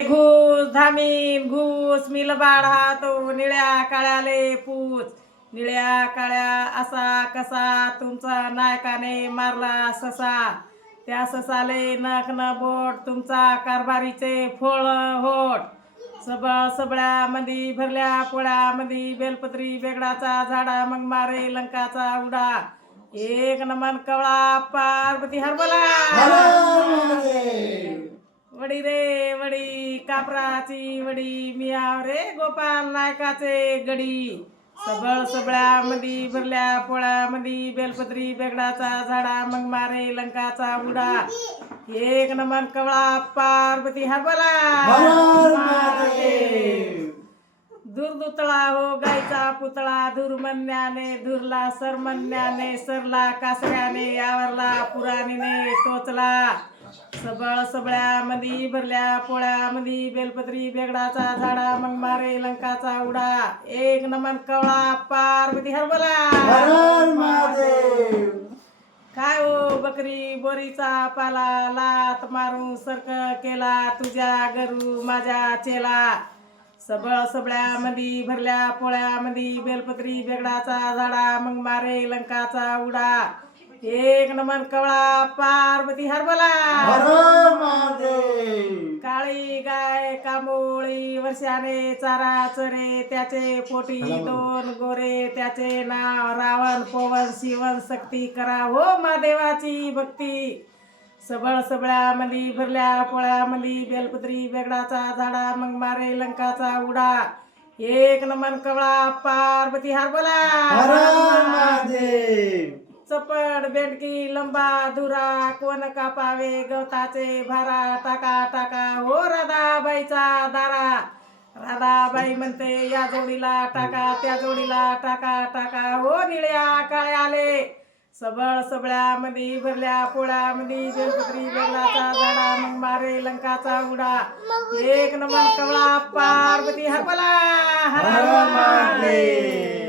घूस धामीन घूस मिलबाड हातो निळ्या काळ्याले पूस निळ्या काळ्या असा कसा तुमचा नायकाने मारला ससा त्या ससाले नख न बोट तुमचा कारभारीचे फोळ होट सबळ सबळ्यामध्ये भरल्या पोळ्यामध्ये बेलपत्री बेगडाचा झाडा मग मारे लंकाचा उडा एक नमन कवळा पार्वती हरबला वडी रे वडी कापराची वडी मियाव रे गोपाल नायकाचे गडी सबळ सबळ्यामध्ये भरल्या पोळ्यामध्ये बेलपत्री बेगडाचा झाडा मग मारे लंकाचा उडा एक नमन कवळा पार्वती हरबला दुर्दुतळा हो गायचा पुतळा धुरमन्याने धुरला सरमन्याने सरला कासऱ्याने आवरला पुराणीने टोचला सबळ सबळ्यामध्ये भरल्या पोळ्यामध्ये बेलपत्री बेगडाचा झाडा मग मारे लंकाचा उडा एक नमन कवळा पार्वती हरबला काय हो बकरी बोरीचा पाला लात मारून सर्क केला तुझ्या गरू माझ्या चेला सबळ सबळ्यामध्ये भरल्या पोळ्यामध्ये बेलपत्री बेगडाचा झाडा मग मारे लंकाचा उडा एक नमन कवळा पार्वती हरबला काळी गाय कांबोळी वर्षाने चारा चरे त्याचे पोटी दोन गोरे त्याचे नाव रावण पवन शिवन शक्ती करा हो महादेवाची भक्ती सबळ सबळ्यामध्ये भरल्या पोळ्यामध्ये बेलपत्री बेगडाचा झाडा मग मारे लंकाचा उडा एक नमन कवळा पार्वती हरबला चपड बेंडकी लंबा धुरा कोण कापावे गवताचे भारा टाका टाका हो राधाबाईचा दारा राधाबाई म्हणते या जोडीला टाका त्या जोडीला टाका टाका हो निळ्या काळ्याले सबळ सबळ्यामध्ये भरल्या पोळ्यामध्ये बेलपत्री बेगडाचा झाडा मग मारे लंकाचा उडा एक नमन कवळा पार्वती हरबला हर